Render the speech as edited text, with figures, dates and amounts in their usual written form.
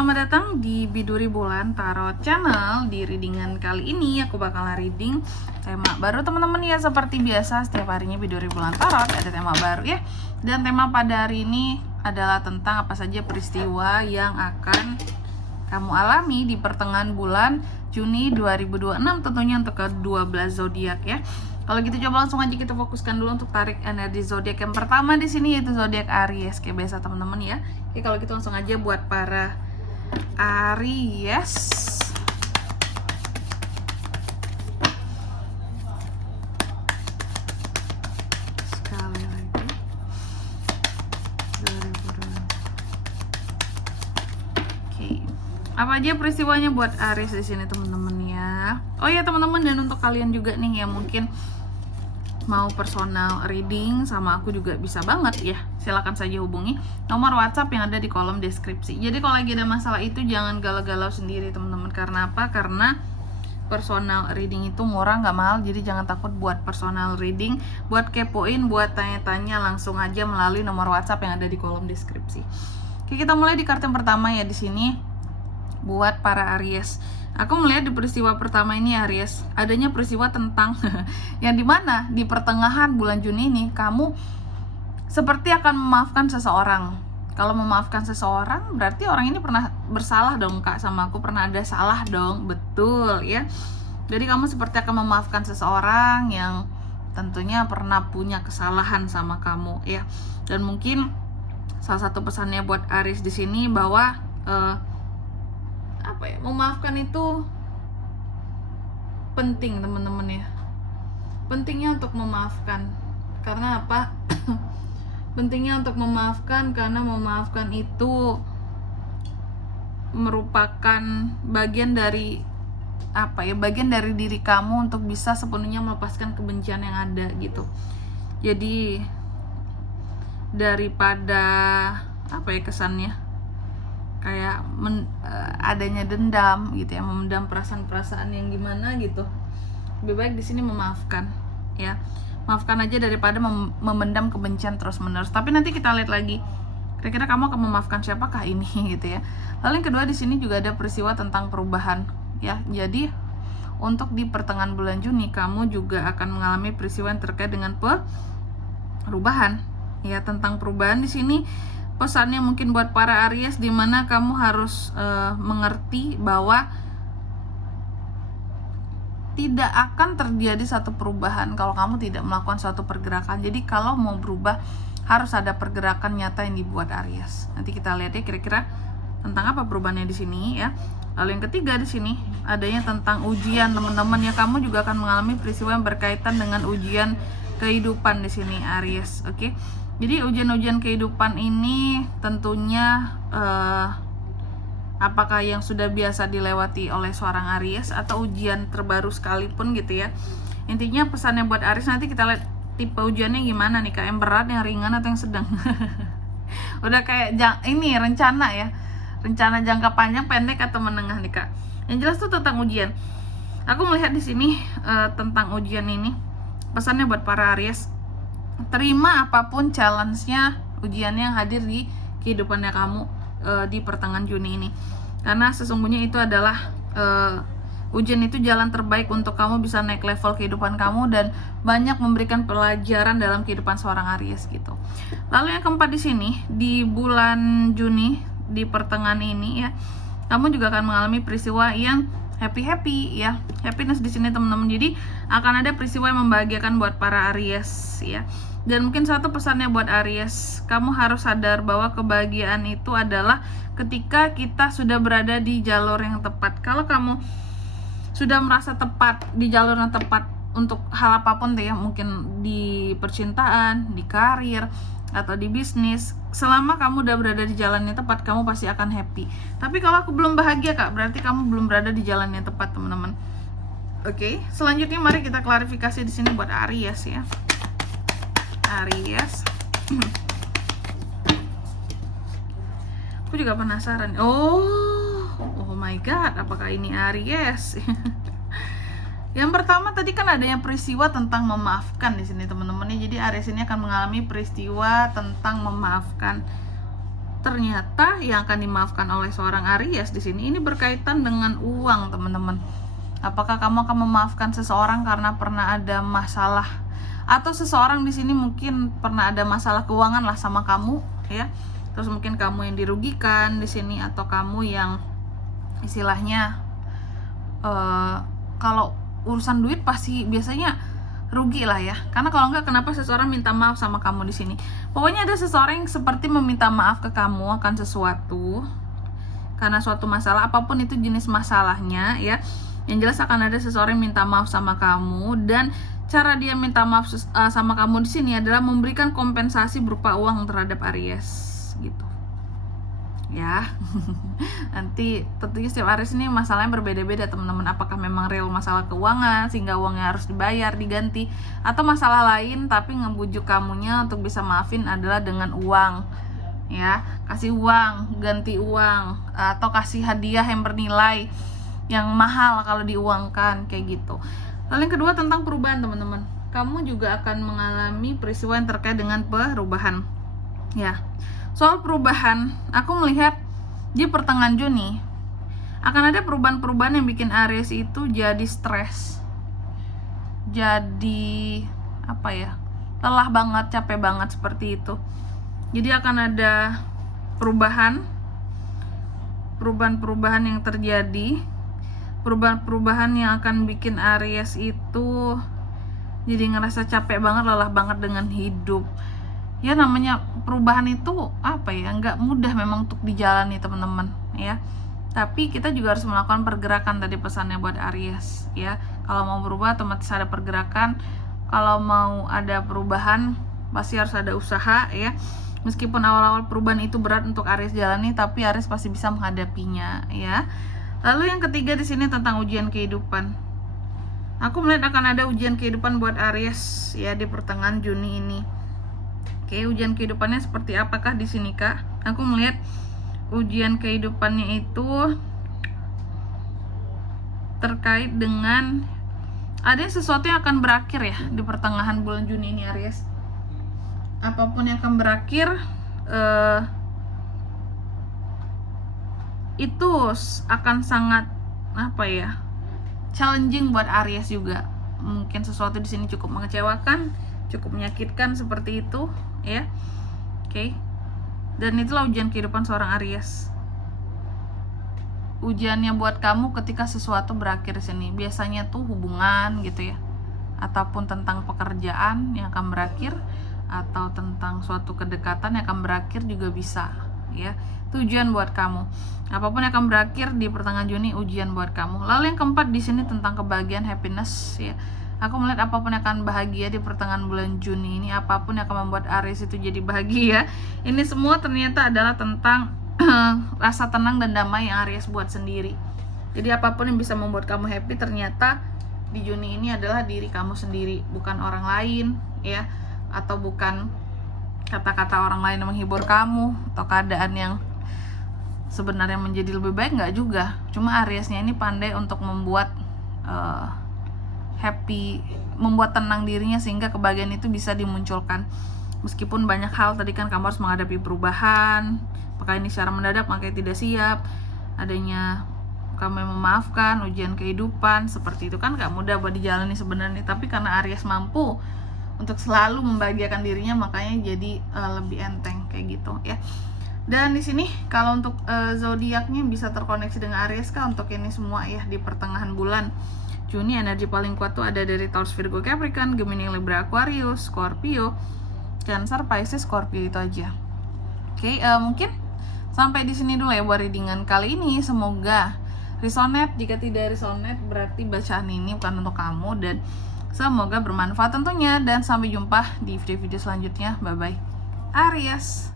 Selamat datang di Biduri Bulan Tarot Channel. Di readingan kali ini aku bakalan reading tema baru teman-teman ya. Seperti biasa setiap harinya Biduri Bulan Tarot ada tema baru ya. Dan tema pada hari ini adalah tentang apa saja peristiwa yang akan kamu alami di pertengahan bulan Juni 2026, tentunya untuk ke-12 zodiak ya. Kalau gitu coba langsung aja kita fokuskan dulu untuk tarik energi zodiak yang pertama di sini, yaitu zodiak Aries. Kayak biasa teman-teman ya. Oke, kalau gitu langsung aja buat para Aries. Sekali lagi. Oke. Apa aja peristiwanya buat Aries di sini teman-teman ya. Oh ya teman-teman, dan untuk kalian juga nih yang mungkin mau personal reading sama aku juga bisa banget ya. Silakan saja hubungi nomor WhatsApp yang ada di kolom deskripsi. Jadi kalau lagi ada masalah itu jangan galau-galau sendiri teman-teman. Karena apa? Karena personal reading itu murah, nggak mahal. Jadi jangan takut buat personal reading, buat kepoin, buat tanya-tanya langsung aja melalui nomor WhatsApp yang ada di kolom deskripsi. Oke, kita mulai di kartu yang pertama ya di sini buat para Aries. Aku melihat di peristiwa pertama ini Aries, adanya peristiwa tentang yang dimana di pertengahan bulan Juni ini kamu seperti akan memaafkan seseorang. Kalau memaafkan seseorang berarti orang ini pernah bersalah dong kak sama aku, pernah ada salah dong, betul ya. Jadi kamu seperti akan memaafkan seseorang yang tentunya pernah punya kesalahan sama kamu ya. Dan mungkin salah satu pesannya buat Aries di sini bahwa memaafkan itu penting teman-teman ya. Pentingnya untuk memaafkan. Karena apa? Pentingnya untuk memaafkan karena memaafkan itu merupakan bagian dari bagian dari diri kamu untuk bisa sepenuhnya melepaskan kebencian yang ada gitu. Jadi daripada kesannya kayak adanya dendam gitu ya, memendam perasaan-perasaan yang gimana gitu, lebih baik di sini memaafkan ya. Maafkan aja daripada memendam kebencian terus-menerus. Tapi nanti kita lihat lagi kira-kira kamu akan memaafkan siapakah ini gitu ya. Lalu yang kedua di sini juga ada peristiwa tentang perubahan ya. Jadi untuk di pertengahan bulan Juni kamu juga akan mengalami peristiwa yang terkait dengan perubahan ya. Tentang perubahan di sini pesannya mungkin buat para Aries, dimana kamu harus mengerti bahwa tidak akan terjadi satu perubahan kalau kamu tidak melakukan suatu pergerakan. Jadi kalau mau berubah harus ada pergerakan nyata yang dibuat Aries. Nanti kita lihat ya kira-kira tentang apa perubahannya di sini ya. Lalu yang ketiga di sini adanya tentang ujian teman-teman ya. Kamu juga akan mengalami peristiwa yang berkaitan dengan ujian kehidupan di sini Aries. Oke. Jadi ujian-ujian kehidupan ini tentunya apakah yang sudah biasa dilewati oleh seorang Aries atau ujian terbaru sekalipun gitu ya. Intinya pesannya buat Aries, nanti kita lihat tipe ujiannya gimana nih kak, yang berat, yang ringan, atau yang sedang. Udah kayak ini rencana ya, rencana jangka panjang, pendek, atau menengah nih kak. Yang jelas tuh tentang ujian. Aku melihat di sini tentang ujian ini, pesannya buat para Aries, terima apapun challenge-nya, ujiannya yang hadir di kehidupannya kamu di pertengahan Juni ini. Karena sesungguhnya itu adalah ujian itu jalan terbaik untuk kamu bisa naik level kehidupan kamu dan banyak memberikan pelajaran dalam kehidupan seorang Aries gitu. Lalu yang keempat di sini di bulan Juni di pertengahan ini ya, kamu juga akan mengalami peristiwa yang happy ya. Happiness di sini teman-teman. Jadi akan ada peristiwa yang membahagiakan buat para Aries ya. Dan mungkin satu pesannya buat Aries, kamu harus sadar bahwa kebahagiaan itu adalah ketika kita sudah berada di jalur yang tepat. Kalau kamu sudah merasa tepat di jalur yang tepat untuk hal apapun tuh ya, mungkin di percintaan, di karir, atau di bisnis, selama kamu udah berada di jalan yang tepat, kamu pasti akan happy. Tapi kalau aku belum bahagia kak, berarti kamu belum berada di jalan yang tepat teman-teman. Oke, selanjutnya mari kita klarifikasi di sini buat Aries ya. Aries. Aku juga penasaran. Oh my god, apakah ini Aries? Yang pertama tadi kan adanya peristiwa tentang memaafkan di sini teman-teman. Jadi Aries ini akan mengalami peristiwa tentang memaafkan. ternyata yang akan dimaafkan oleh seorang Aries di sini ini berkaitan dengan uang, teman-teman. Apakah kamu akan memaafkan seseorang karena pernah ada masalah, atau seseorang di sini mungkin pernah ada masalah keuangan lah sama kamu, ya. Terus mungkin kamu yang dirugikan di sini, atau kamu yang istilahnya kalau urusan duit pasti biasanya rugi lah ya. Karena kalau enggak, kenapa seseorang minta maaf sama kamu di sini? Pokoknya ada seseorang yang seperti meminta maaf ke kamu akan sesuatu, karena suatu masalah, apapun itu jenis masalahnya ya. Yang jelas akan ada seseorang yang minta maaf sama kamu, dan cara dia minta maaf sama kamu di sini adalah memberikan kompensasi berupa uang terhadap Aries gitu. Ya. Nanti tentunya setiap Aries ini masalahnya berbeda-beda, teman-teman. Apakah memang real masalah keuangan sehingga uangnya harus dibayar, diganti, atau masalah lain tapi ngebujuk kamunya untuk bisa maafin adalah dengan uang. Ya, kasih uang, ganti uang, atau kasih hadiah yang bernilai yang mahal kalau diuangkan kayak gitu. Lalu yang kedua tentang perubahan, teman-teman. Kamu juga akan mengalami peristiwa yang terkait dengan perubahan. Ya. Soal perubahan, aku melihat di pertengahan Juni akan ada perubahan-perubahan yang bikin Aries itu jadi stres, jadi apa ya, lelah banget, capek banget seperti itu. Jadi akan ada perubahan yang terjadi, perubahan yang akan bikin Aries itu jadi ngerasa capek banget, lelah banget dengan hidup. Ya, namanya perubahan itu apa ya, nggak mudah memang untuk dijalani, teman-teman ya. Tapi kita juga harus melakukan pergerakan, tadi pesannya buat Aries ya. Kalau mau berubah otomatis ada pergerakan, kalau mau ada perubahan pasti harus ada usaha ya. Meskipun awal-awal perubahan itu berat untuk Aries jalani, tapi Aries pasti bisa menghadapinya ya. Lalu yang ketiga di sini tentang ujian kehidupan. Aku melihat akan ada ujian kehidupan buat Aries ya di pertengahan Juni ini. Oke, ujian kehidupannya seperti apakah di sini, Kak? Aku melihat ujian kehidupannya itu terkait dengan ada sesuatu yang akan berakhir ya di pertengahan bulan Juni ini, Aries. Apapun yang akan berakhir itu akan sangat apa ya, challenging buat Aries juga. Mungkin sesuatu di sini cukup mengecewakan, cukup menyakitkan seperti itu ya. Oke. Dan itulah ujian kehidupan seorang Aries. Ujiannya buat kamu ketika sesuatu berakhir di sini. Biasanya tuh hubungan gitu ya, ataupun tentang pekerjaan yang akan berakhir, atau tentang suatu kedekatan yang akan berakhir juga bisa ya. Itu ujian buat kamu. Apapun yang akan berakhir di pertengahan Juni, ujian buat kamu. Lalu yang keempat di sini tentang kebahagiaan, happiness ya. Aku melihat apapun yang akan bahagia di pertengahan bulan Juni ini, apapun yang akan membuat Aries itu jadi bahagia, ini semua ternyata adalah tentang rasa tenang dan damai yang Aries buat sendiri. Jadi apapun yang bisa membuat kamu happy, ternyata di Juni ini adalah diri kamu sendiri, bukan orang lain ya, atau bukan kata-kata orang lain yang menghibur kamu, atau keadaan yang sebenarnya menjadi lebih baik, nggak juga. Cuma Ariesnya ini pandai untuk membuat happy, membuat tenang dirinya sehingga kebahagiaan itu bisa dimunculkan. Meskipun banyak hal, tadi kan kamu harus menghadapi perubahan, apakah ini secara mendadak, makanya tidak siap, adanya kamu yang memaafkan, ujian kehidupan, seperti itu kan gak mudah buat dijalani sebenarnya. Tapi karena Aries mampu untuk selalu membahagiakan dirinya, makanya jadi lebih enteng kayak gitu ya. Dan di sini kalau untuk zodiaknya bisa terkoneksi dengan Aries kah untuk ini semua ya di pertengahan bulan Juni. Energi paling kuat tuh ada dari Taurus, Virgo, Capricorn, Gemini, Libra, Aquarius, Scorpio, Cancer, Pisces, Scorpio, itu aja. Oke, mungkin sampai di sini dulu ya buat readingan kali ini. Semoga resonate. Jika tidak resonate berarti bacaan ini bukan untuk kamu, dan semoga bermanfaat tentunya. Dan sampai jumpa di video-video selanjutnya. Bye bye Aries.